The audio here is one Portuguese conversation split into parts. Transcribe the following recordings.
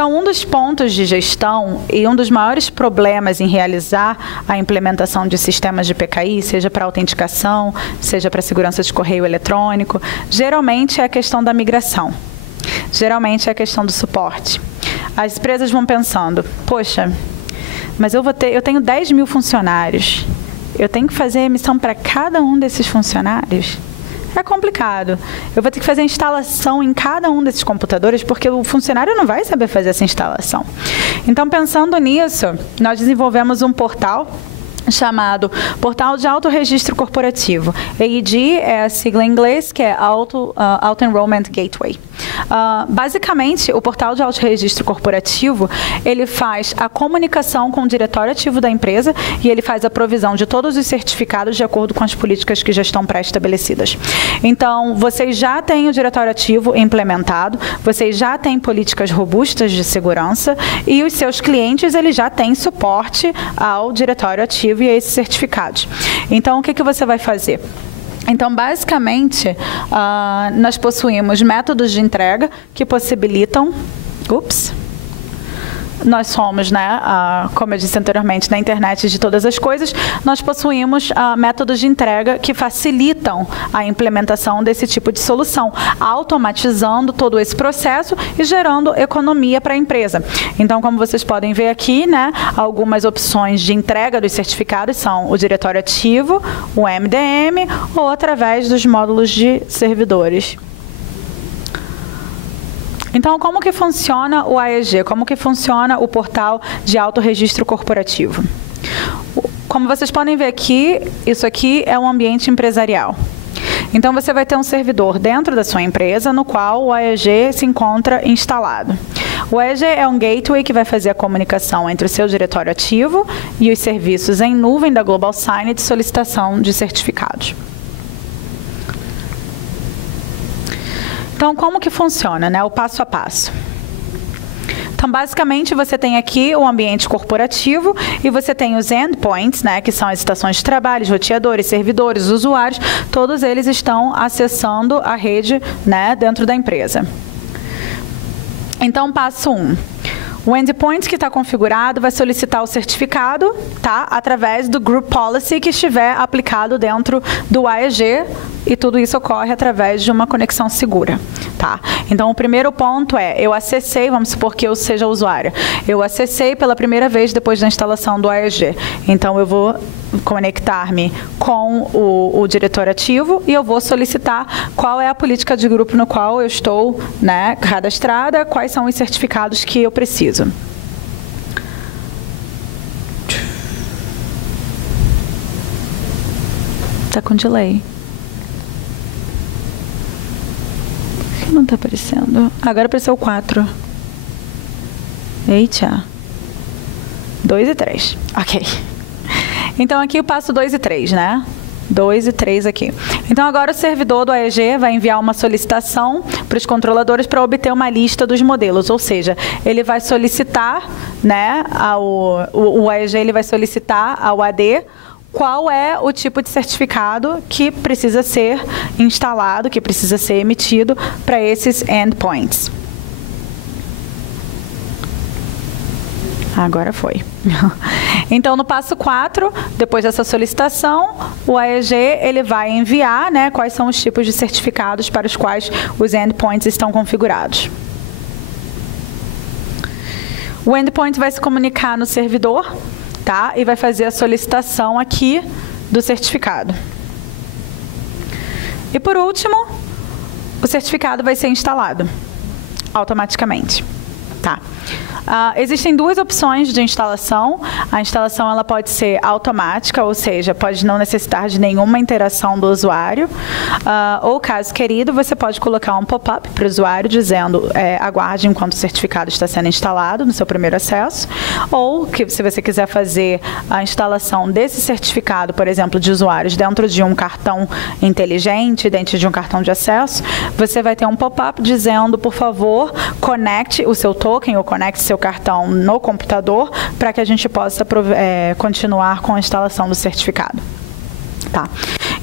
Então, um dos pontos de gestão e um dos maiores problemas em realizar a implementação de sistemas de PKI, seja para autenticação, seja para segurança de correio eletrônico, geralmente é a questão da migração. Geralmente é a questão do suporte. As empresas vão pensando, poxa, mas eu tenho 10 mil funcionários, eu tenho que fazer emissão para cada um desses funcionários? É complicado. Eu vou ter que fazer a instalação em cada um desses computadores, porque o funcionário não vai saber fazer essa instalação. Então, pensando nisso, nós desenvolvemos um portal chamado Portal de Auto-Registro Corporativo. AEG é a sigla em inglês, que é Auto Enrollment Gateway. Basicamente, o Portal de Auto-Registro Corporativo, ele faz a comunicação com o diretório ativo da empresa e ele faz a provisão de todos os certificados de acordo com as políticas que já estão pré-estabelecidas. Então, vocês já têm o diretório ativo implementado, vocês já têm políticas robustas de segurança e os seus clientes, eles já têm suporte ao diretório ativo e a esses certificados. Então, o que você vai fazer? Então, basicamente, nós possuímos métodos de entrega que possibilitam... Nós somos, como eu disse anteriormente, na internet de todas as coisas, nós possuímos métodos de entrega que facilitam a implementação desse tipo de solução, automatizando todo esse processo e gerando economia para a empresa. Então, como vocês podem ver aqui, algumas opções de entrega dos certificados são o diretório ativo, o MDM ou através dos módulos de servidores. Então, como que funciona o AEG? Como que funciona o portal de autorregistro corporativo? Como vocês podem ver aqui, isso aqui é um ambiente empresarial. Então, você vai ter um servidor dentro da sua empresa, no qual o AEG se encontra instalado. O AEG é um gateway que vai fazer a comunicação entre o seu diretório ativo e os serviços em nuvem da Global Sign de solicitação de certificados. Então, como que funciona, o passo a passo? Então, basicamente, você tem aqui o ambiente corporativo e você tem os endpoints, que são as estações de trabalho, roteadores, servidores, usuários, todos eles estão acessando a rede, dentro da empresa. Então, passo 1. O endpoint que está configurado vai solicitar o certificado, através do Group Policy que estiver aplicado dentro do AEG, e tudo isso ocorre através de uma conexão segura. Então, o primeiro ponto é, eu acessei, vamos supor que eu seja usuária, eu acessei pela primeira vez depois da instalação do AEG. Então, eu vou conectar-me com o diretório ativo e eu vou solicitar qual é a política de grupo no qual eu estou cadastrada, quais são os certificados que eu preciso. Está com delay. Por que não está aparecendo? Agora apareceu 4. Eita. 2 e 3. Ok. Então, aqui eu passo 2 e 3, 2 e 3 aqui. Então, agora o servidor do AEG vai enviar uma solicitação para os controladores para obter uma lista dos modelos, ou seja, ele vai solicitar, o AEG ele vai solicitar ao AD qual é o tipo de certificado que precisa ser instalado, que precisa ser emitido para esses endpoints. Agora foi. Então, no passo 4, depois dessa solicitação, o AEG ele vai enviar quais são os tipos de certificados para os quais os endpoints estão configurados. O endpoint vai se comunicar no servidor, e vai fazer a solicitação aqui do certificado. E, por último, o certificado vai ser instalado automaticamente. Existem duas opções de instalação. A instalação ela pode ser automática, ou seja, pode não necessitar de nenhuma interação do usuário. Ou, caso querido, você pode colocar um pop-up para o usuário dizendo aguarde enquanto o certificado está sendo instalado no seu primeiro acesso. Ou, se você quiser fazer a instalação desse certificado, por exemplo, de usuários dentro de um cartão inteligente, dentro de um cartão de acesso, você vai ter um pop-up dizendo, por favor, conecte o seu token ou conecte seu cartão no computador para que a gente possa continuar com a instalação do certificado.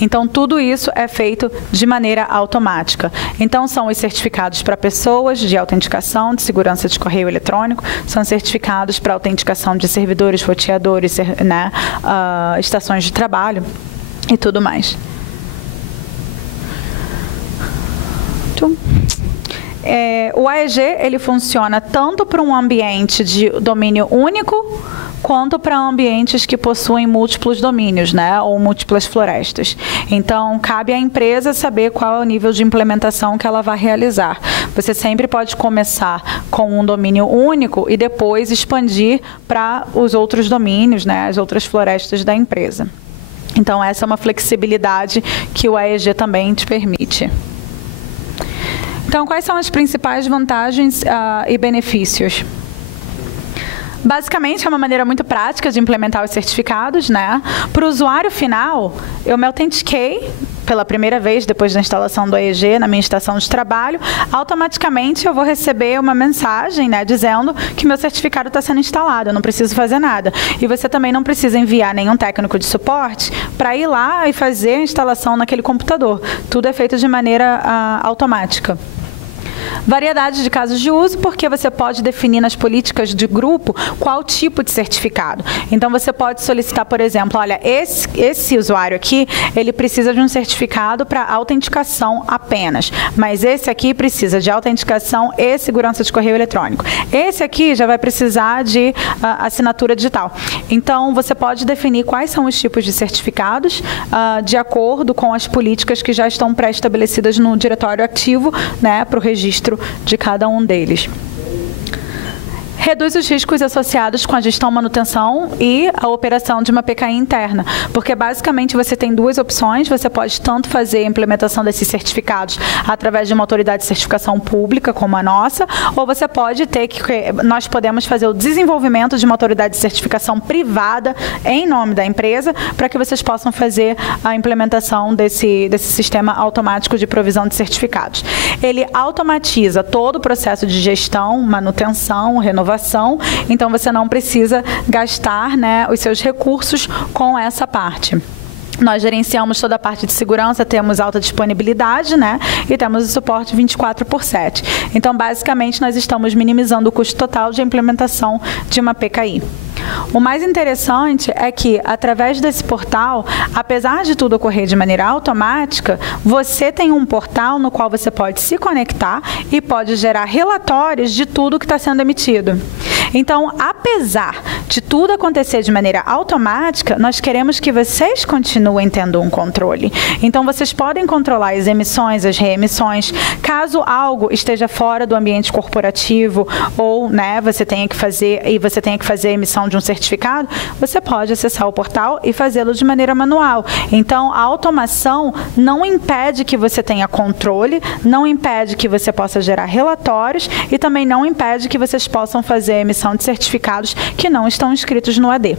Então, tudo isso é feito de maneira automática. Então, são os certificados para pessoas de autenticação, de segurança de correio eletrônico, são certificados para autenticação de servidores, roteadores, né, estações de trabalho e tudo mais. O AEG ele funciona tanto para um ambiente de domínio único quanto para ambientes que possuem múltiplos domínios, né, ou múltiplas florestas. Então, cabe à empresa saber qual é o nível de implementação que ela vai realizar. Você sempre pode começar com um domínio único e depois expandir para os outros domínios, né, as outras florestas da empresa. Então, essa é uma flexibilidade que o AEG também te permite. Então, quais são as principais vantagens e benefícios? Basicamente, é uma maneira muito prática de implementar os certificados, né? Para o usuário final, eu me autentiquei pela primeira vez depois da instalação do AEG na minha estação de trabalho, automaticamente eu vou receber uma mensagem, né, dizendo que meu certificado está sendo instalado, eu não preciso fazer nada. E você também não precisa enviar nenhum técnico de suporte para ir lá e fazer a instalação naquele computador. Tudo é feito de maneira automática. Variedade de casos de uso, porque você pode definir nas políticas de grupo qual tipo de certificado. Então, você pode solicitar, por exemplo, olha, esse usuário aqui, ele precisa de um certificado para autenticação apenas, mas esse aqui precisa de autenticação e segurança de correio eletrônico. Esse aqui já vai precisar de assinatura digital. Então, você pode definir quais são os tipos de certificados de acordo com as políticas que já estão pré-estabelecidas no diretório ativo, né, para o registro de cada um deles. Reduz os riscos associados com a gestão, manutenção e a operação de uma PKI interna, porque basicamente você tem duas opções, você pode tanto fazer a implementação desses certificados através de uma autoridade de certificação pública, como a nossa, ou você pode ter nós podemos fazer o desenvolvimento de uma autoridade de certificação privada em nome da empresa, para que vocês possam fazer a implementação desse sistema automático de provisão de certificados. Ele automatiza todo o processo de gestão, manutenção, renovação, então você não precisa gastar, né, os seus recursos com essa parte. Nós gerenciamos toda a parte de segurança, temos alta disponibilidade, né? E temos o suporte 24/7. Então, basicamente, nós estamos minimizando o custo total de implementação de uma PKI. O mais interessante é que, através desse portal, apesar de tudo ocorrer de maneira automática, você tem um portal no qual você pode se conectar e pode gerar relatórios de tudo que está sendo emitido. Então, apesar de tudo acontecer de maneira automática, nós queremos que vocês continuem tendo um controle. Então, vocês podem controlar as emissões, as reemissões. Caso algo esteja fora do ambiente corporativo ou, né, você tenha que fazer a emissão de um certificado, você pode acessar o portal e fazê-lo de maneira manual. Então, a automação não impede que você tenha controle, não impede que você possa gerar relatórios e também não impede que vocês possam fazer a emissão de certificados que não estão inscritos no AD.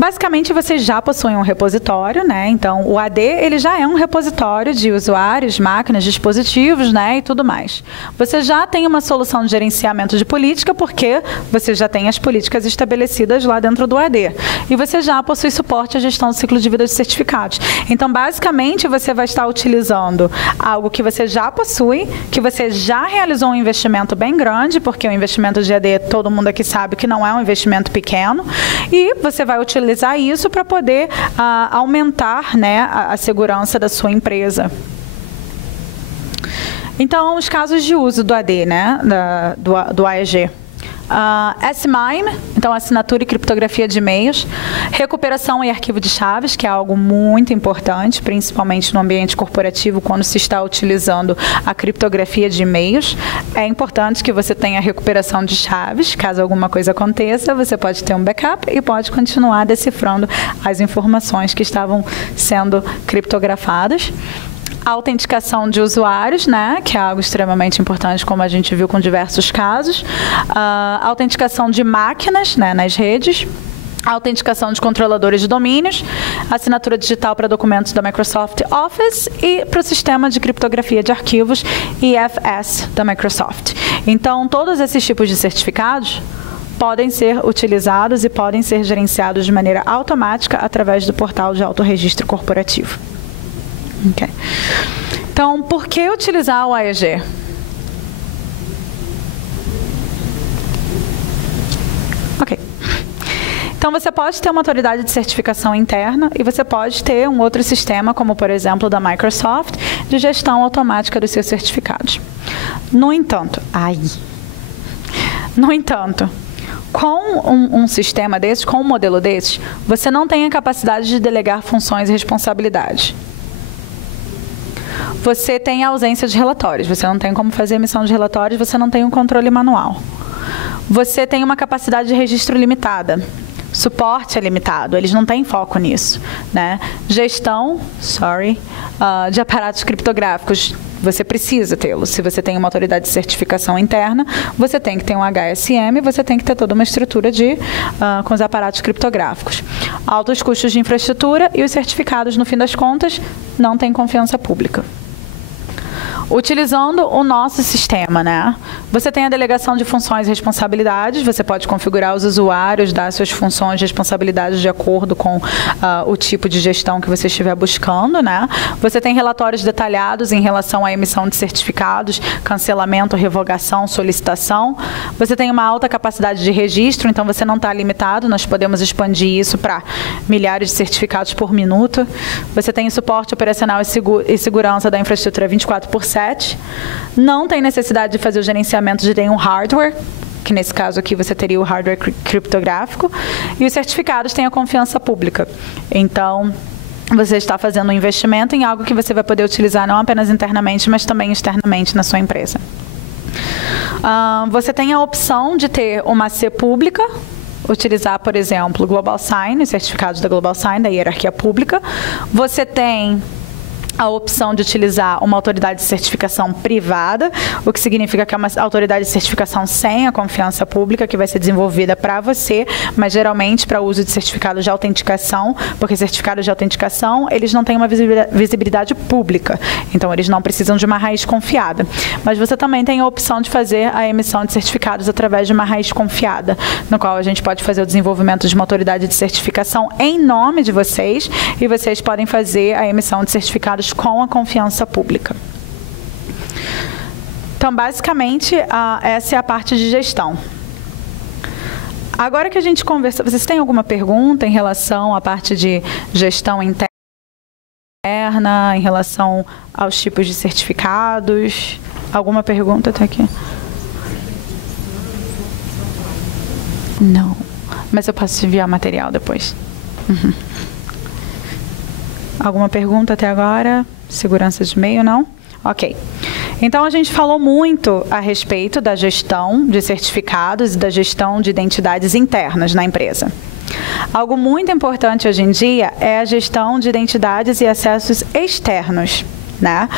Basicamente, vocês já possuem um repositório, né? Então, o AD, ele já é um repositório de usuários, máquinas, dispositivos, né? E tudo mais. Você já tem uma solução de gerenciamento de política, porque você já tem as políticas estabelecidas lá dentro do AD. E você já possui suporte à gestão do ciclo de vida de certificados. Então, basicamente, você vai estar utilizando algo que você já possui, que você já realizou um investimento bem grande, porque o investimento de AD, todo mundo aqui sabe que não é um investimento pequeno, e você vai utilizar isso para poder aumentar, né, a segurança da sua empresa. Então, os casos de uso do AD, né, do AEG. S-MIME, então assinatura e criptografia de e-mails, recuperação e arquivo de chaves, que é algo muito importante, principalmente no ambiente corporativo, quando se está utilizando a criptografia de e-mails. É importante que você tenha recuperação de chaves, caso alguma coisa aconteça, você pode ter um backup e pode continuar decifrando as informações que estavam sendo criptografadas. A autenticação de usuários, né, que é algo extremamente importante, como a gente viu com diversos casos. A autenticação de máquinas, né, nas redes. A autenticação de controladores de domínios, assinatura digital para documentos da Microsoft Office e para o sistema de criptografia de arquivos IFS da Microsoft. Então, todos esses tipos de certificados podem ser utilizados e podem ser gerenciados de maneira automática através do portal de autorregistro corporativo. Okay. Então, por que utilizar o AEG? Ok. Então, você pode ter uma autoridade de certificação interna e você pode ter um outro sistema, como, por exemplo, da Microsoft, de gestão automática dos seus certificados. No entanto, com um sistema desse, com um modelo desse, você não tem a capacidade de delegar funções e responsabilidades. Você tem a ausência de relatórios, você não tem como fazer emissão de relatórios, você não tem um controle manual. Você tem uma capacidade de registro limitada. Suporte é limitado, eles não têm foco nisso, né? Gestão, de aparatos criptográficos, você precisa tê-lo. Se você tem uma autoridade de certificação interna, você tem que ter um HSM, você tem que ter toda uma estrutura com os aparatos criptográficos. Altos custos de infraestrutura e os certificados, no fim das contas, não têm confiança pública. Utilizando o nosso sistema, né? Você tem a delegação de funções e responsabilidades, você pode configurar os usuários, dar suas funções e responsabilidades de acordo com o tipo de gestão que você estiver buscando, né? Você tem relatórios detalhados em relação à emissão de certificados, cancelamento, revogação, solicitação. Você tem uma alta capacidade de registro, então você não está limitado, nós podemos expandir isso para milhares de certificados por minuto. Você tem suporte operacional e segurança da infraestrutura 24/7. Não tem necessidade de fazer o gerenciamento de nenhum hardware, que nesse caso aqui você teria o hardware criptográfico, e os certificados têm a confiança pública. Então, você está fazendo um investimento em algo que você vai poder utilizar não apenas internamente, mas também externamente na sua empresa. Você tem a opção de ter uma C pública, utilizar, por exemplo, o Global Sign, os certificados da Global Sign, da hierarquia pública. Você tem a opção de utilizar uma autoridade de certificação privada, o que significa que é uma autoridade de certificação sem a confiança pública, que vai ser desenvolvida para você, mas geralmente para o uso de certificados de autenticação, porque certificados de autenticação, eles não têm uma visibilidade pública, então eles não precisam de uma raiz confiada. Mas você também tem a opção de fazer a emissão de certificados através de uma raiz confiada, no qual a gente pode fazer o desenvolvimento de uma autoridade de certificação em nome de vocês, e vocês podem fazer a emissão de certificados com a confiança pública. Então, basicamente, essa é a parte de gestão. Agora que a gente conversou, vocês têm alguma pergunta em relação à parte de gestão interna, em relação aos tipos de certificados? Alguma pergunta até aqui? Não, mas eu posso te enviar material depois. Uhum. Alguma pergunta até agora? Segurança de e-mail, não? Ok. Então, a gente falou muito a respeito da gestão de certificados e da gestão de identidades internas na empresa. Algo muito importante hoje em dia é a gestão de identidades e acessos externos, né?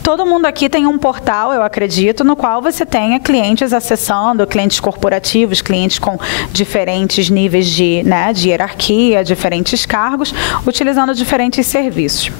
Todo mundo aqui tem um portal, eu acredito, no qual você tenha clientes acessando, clientes corporativos, clientes com diferentes níveis de hierarquia, diferentes cargos, utilizando diferentes serviços.